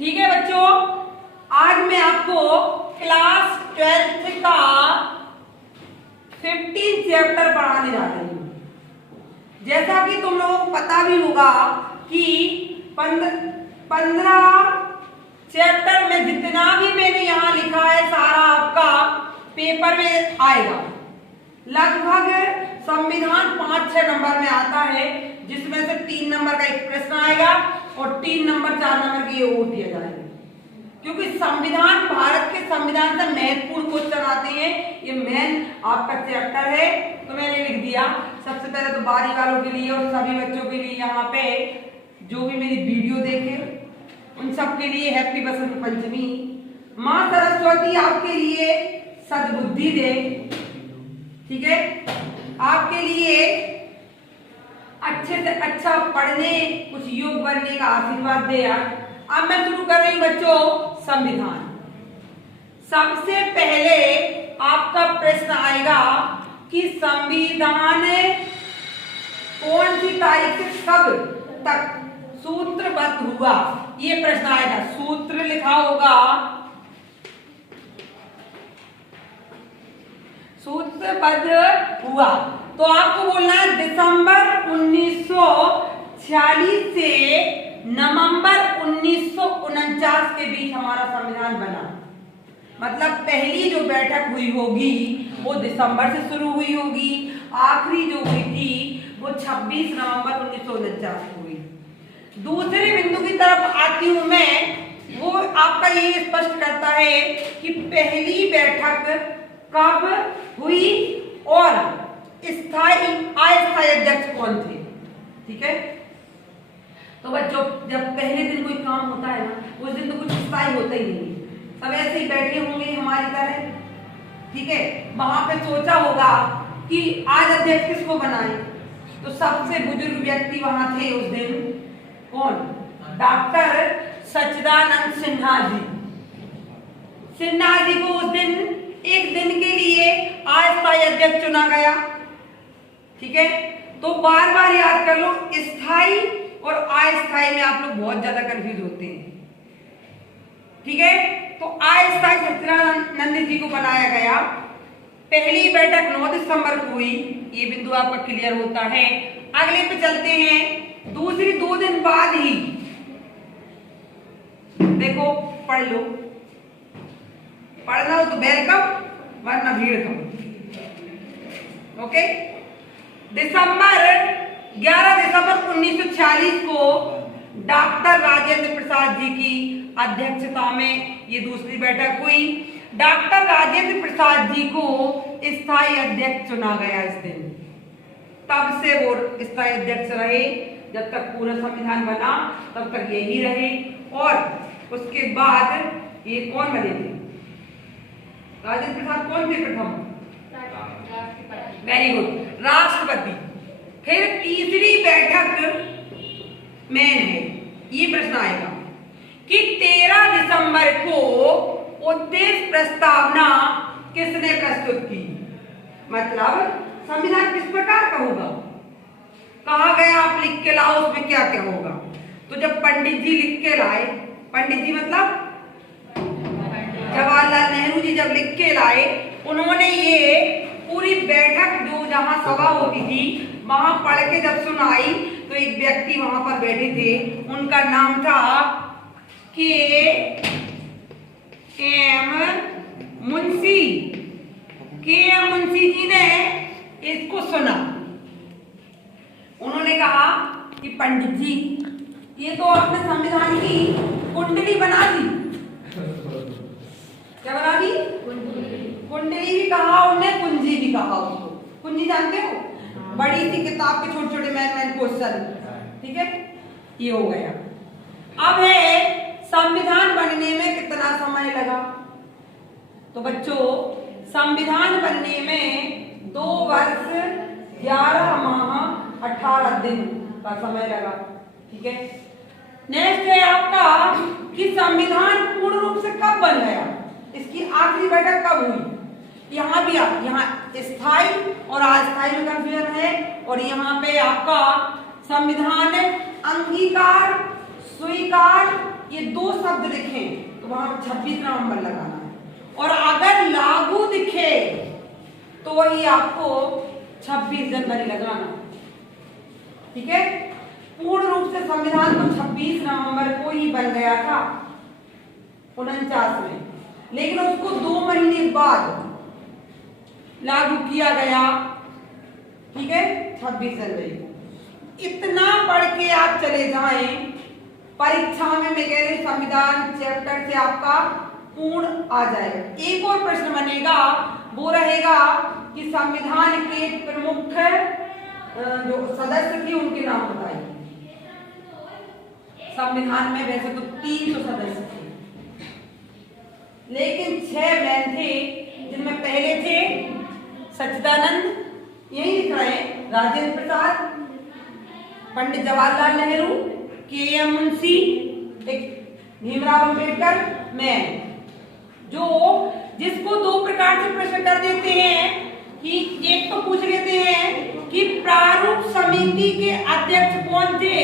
ठीक है बच्चों, आज मैं आपको क्लास 12th का 15 चैप्टर पढ़ाने जा रही हूँ। जैसा कि तुम लोगों को पता भी होगा कि 15 चैप्टर में जितना भी मैंने यहाँ लिखा है सारा आपका पेपर में आएगा। लगभग संविधान 5-6 नंबर में आता है, जिसमें से 3 नंबर का एक प्रश्न आएगा और 3 नंबर 4 नंबर की ये और दिया जाएगा। क्योंकि संविधान, भारत के संविधान से महत्वपूर्ण क्वेश्चन आते हैं, ये मेन आपका चैप्टर है, तो मैंने लिख दिया। सबसे पहले तो बारी वालों के लिए और सभी बच्चों के लिए, यहाँ पे जो भी मेरी वीडियो देखे उन सब के लिए हैप्पी बसंत पंचमी। माँ सरस्वती आपके लिए सद्बुद्धि दे, ठीक है, आपके लिए अच्छे से अच्छा पढ़ने, कुछ योग बनने का आशीर्वाद दे। अब मैं शुरू कर रही हूं बच्चों संविधान। सबसे पहले आपका प्रश्न आएगा कि संविधान कौन सी तारीख से कब तक सूत्रबद्ध हुआ, ये प्रश्न आएगा। सूत्र लिखा होगा, सूत्रबद्ध हुआ, तो आपको बोलना है दिसंबर 1946 से नवंबर 1949 के बीच हमारा संविधान बना। मतलब पहली जो बैठक हुई होगी वो दिसंबर से शुरू हुई होगी, आखिरी जो हुई थी वो 26 नवंबर 1949 को हुई। दूसरे बिंदु की तरफ आती हूं मैं, वो आपका ये स्पष्ट करता है कि पहली बैठक कब हुई और स्थायी अस्थायी अध्यक्ष कौन थे। ठीक है, तो बच्चों जब पहले दिन कोई काम होता है ना, उस दिन तो कुछ स्थायी होता ही नहीं, सब ऐसे ही बैठे होंगे हमारी तरह। ठीक है, वहां पे सोचा होगा कि आज अध्यक्ष किसको बनाए, तो सबसे बुजुर्ग व्यक्ति वहां थे उस दिन, कौन? डॉक्टर सच्चिदानंद सिन्हा जी। सिन्हा जी को उस दिन एक दिन के लिए अस्थायी अध्यक्ष चुना गया। ठीक है, तो बार बार याद कर लो, स्थायी और अस्थायी में आप लोग बहुत ज्यादा कंफ्यूज होते हैं। ठीक है, तो अस्थायी सच्चिदानंद जी को बनाया गया। पहली बैठक 9 दिसंबर को हुई, ये बिंदु आपका क्लियर होता है। अगले पे चलते हैं, दूसरी 2 दिन बाद ही, देखो पढ़ लो, पढ़ना हो तो वेलकम, वरना भीड़ कम। ओके, 11 दिसंबर 1946 को डॉक्टर राजेंद्र प्रसाद जी की अध्यक्षता में ये दूसरी बैठक हुई। डॉक्टर राजेंद्र प्रसाद जी को स्थायी अध्यक्ष चुना गया इस दिन। तब से वो स्थायी अध्यक्ष रहे, जब तक पूरा संविधान बना तब तक यही रहे। और उसके बाद ये कौन बने थे? राजेंद्र प्रसाद कौन थे प्रथम? वेरी गुड, राष्ट्रपति। फिर तीसरी बैठक मेन है, ये प्रश्न आएगा कि 13 दिसंबर को उद्देश्य प्रस्तावना किसने प्रस्तुत की। मतलब संविधान किस प्रकार का होगा, कहा गया आप लिख के लाओ उसमें क्या क्या होगा। तो जब पंडित जी लिख के लाए, पंडित जी मतलब जवाहरलाल नेहरू जी जब लिख के लाए, उन्होंने ये पूरी बैठक जो जहां सभा होती थी वहां पढ़ के जब सुनाई, तो एक व्यक्ति वहां पर बैठे थे, उनका नाम था के एम मुंशी। के एम मुंशी जी ने इसको सुना। उन्होंने कहा कि पंडित जी, ये तो आपने संविधान की कुंडली बना दी। क्या बना दी? कुंडली भी कहा उन्हें, कुंजी भी कहा उसको। कुंजी जानते हो, बड़ी सी किताब के छोटे छोटे मैन क्वेश्चन। ठीक है, ये हो गया। अब है संविधान बनने में कितना समय लगा। तो बच्चों संविधान बनने में 2 वर्ष 11 माह 18 दिन का समय लगा। ठीक है, नेक्स्ट है आपका कि संविधान पूर्ण रूप से कब बन गया, इसकी आखिरी बैठक कब हुई। यहाँ भी आप यहाँ स्थायी और अस्थायी में कंफ्यूजन है, और यहाँ पे आपका संविधान अंगीकार, स्वीकार ये दो शब्द दिखें तो वहां 26 नवंबर लगाना है, और अगर लागू दिखे तो वही आपको 26 जनवरी लगाना। ठीक है, पूर्ण रूप से संविधान तो 26 नवंबर को ही बन गया था 49 में, लेकिन उसको 2 महीने बाद लागू किया गया। ठीक है, 26 जनवरी को। इतना पढ़ के आप चले जाएं, परीक्षा में मैं कह रही संविधान चैप्टर से आपका पूर्ण आ जाएगा। एक और प्रश्न बनेगा, वो रहेगा कि संविधान के प्रमुख जो सदस्य थे उनके नाम बताइए। संविधान में वैसे तो 300 सदस्य थे, लेकिन 6 मैन थे, जिनमें पहले थे सच्चिदानंद, यही लिख रहे हैं, राजेंद्र प्रसाद, पंडित जवाहरलाल नेहरू, के.एम. मुंशी, भीमराव अंबेडकर, मैं, जो जिसको 2 प्रकार से प्रश्न कर देते हैं कि एक तो पूछ लेते हैं कि प्रारूप समिति के अध्यक्ष कौन थे।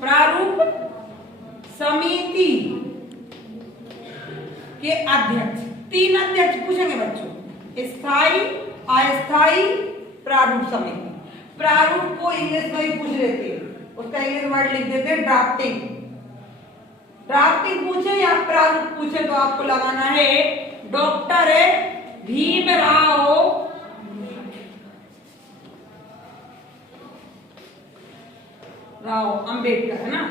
प्रारूप समिति के अध्यक्ष 3 अध्यक्ष पूछेंगे बच्चों, स्थायी, अस्थायी, प्रारूप समिति। प्रारूप को इंग्लिश में भी पूछ लेते हैं, उसका इंग्लिश वर्ड लिख देते हैं ड्राफ्टिंग। ड्राफ्टिंग पूछे या प्रारूप पूछे तो आपको लगाना है डॉक्टर भीमराव अंबेडकर, है ना।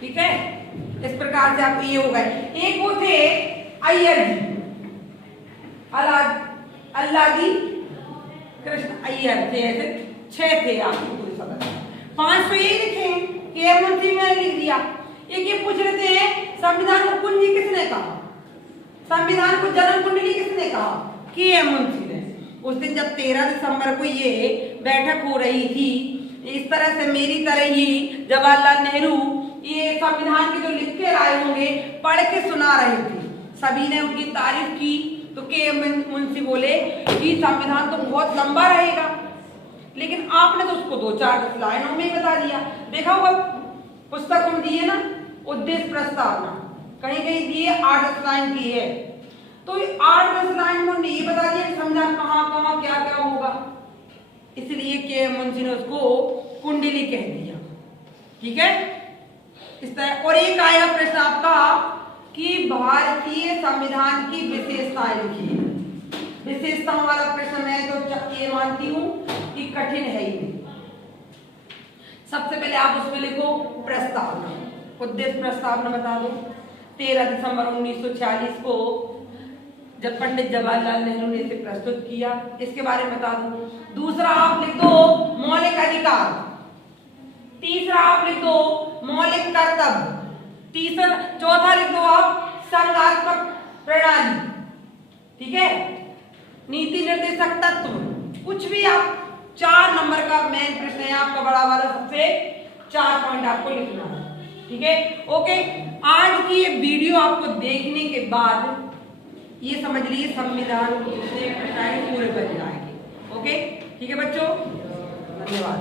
ठीक है, इस प्रकार से आप ये हो गए। एक वो थे अय्यर जी, अल्लादी कृष्ण अय्यर थे, ऐसे 6 थे आपको पूरे सदस्य। 5 तो यही लिखे, के.एम. मुंशी में लिख दिया। एक ये पूछ रहे थे संविधान को कुंजी किसने कहा, संविधान को जन्म कुंडली किसने कहा, के.एम. मुंशी ने। उस दिन जब 13 दिसंबर को ये बैठक हो रही थी, इस तरह से मेरी तरह ही जवाहरलाल नेहरू ये संविधान के जो लिख के लाए होंगे पढ़ के सुना रहे थे, सभी ने उनकी तारीफ की, तो के.एम. मुंशी बोले कि संविधान तो बहुत लंबा रहेगा, लेकिन आपने तो उसको 2-4 लाइनों में ही बता दिया। देखा होगा पुस्तक हम दिए ना, उद्देश्य प्रस्तावना, कहीं कहीं दिए 8-10 लाइन की है, तो 8-10 लाइन में उन्होंने ये बता दिया कि संविधान कहाँ कहाँ क्या क्या होगा, इसलिए के.एम. मुंशी ने उसको कुंडली कह दिया। ठीक है, इस तरह। और एक आया प्रश्न आपका कि भारतीय संविधान की विशेषताएं लिखिए। विशेषताओं वाला प्रश्न मैं तो ये मानती हूं कि कठिन है ही नहीं। सबसे पहले आप उसमें लिखो प्रस्तावना, उद्देश्य प्रस्तावना बता दो। 13 दिसंबर 1946 को जब पंडित जवाहरलाल नेहरू ने इसे प्रस्तुत किया, इसके बारे में बता दो। दूसरा आप लिख दो मौलिक अधिकार, तीसरा आप लिख दो मौलिक कर्तव्य, चौथा लिख दो आप संघात्मक प्रणाली। ठीक है, नीति निर्देशक तत्व, कुछ भी आप 4 नंबर का मेन प्रश्न है आपका बड़ा वाला, सबसे 4 पॉइंट आपको लिखना है। ठीक है, ओके। आज की ये वीडियो आपको देखने के बाद ये समझ लीजिए संविधान को जितने प्रश्न आएंगे पूरे बन जाएंगे। ओके, ठीक है बच्चों, धन्यवाद।